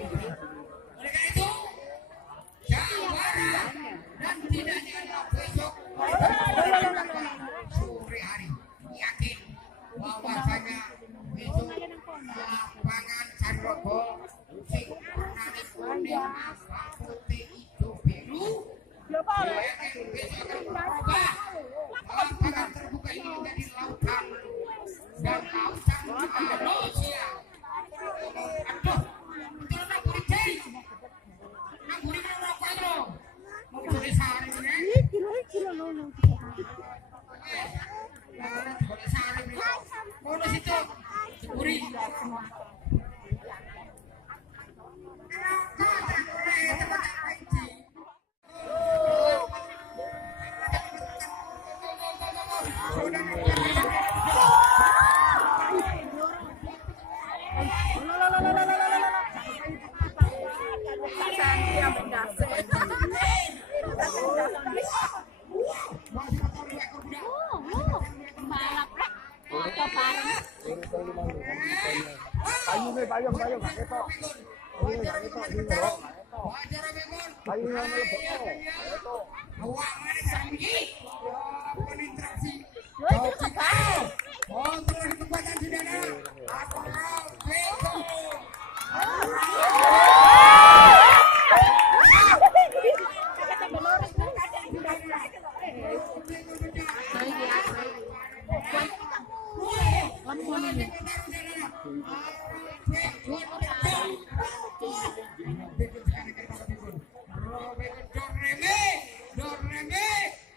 Oleh karena itu, jawara dan tidak dianggap besok sore hari. Yakin bahwasanya besok lapangan Sarirogo sing warnane kuning apa putih hijau biru. Yakin besok akan berubah. Lapangan terbuka ini menjadi lautan dan lautan manusia. Aduh, betul nak kucing. Nak kucing apa itu? Mau boleh sari ni? Boleh sari ni. Mau situ? Curi.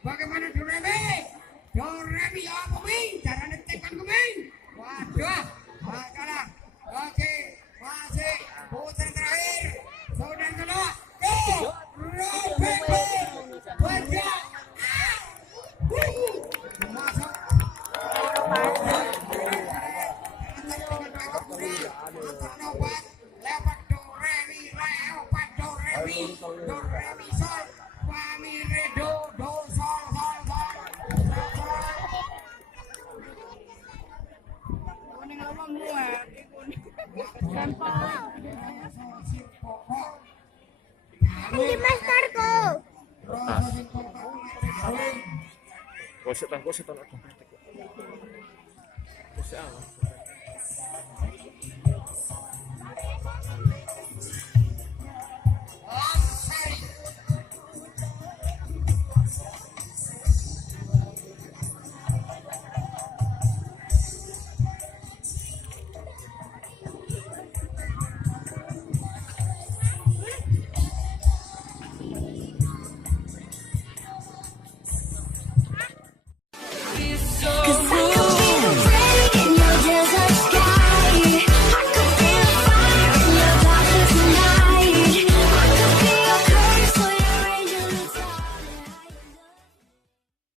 Bagaimana Doremi? Doremi apa mi? Cara ngetekan keming? Waduh, kalah. Oke, masih putar terakhir. Saudara kedua, Robeko, wajah. Masuk. Lewat Doremi, lewat Doremi, Doremi sol, Fami Redo, do sol. Ini masterku. Kau setan nak. Kau setan.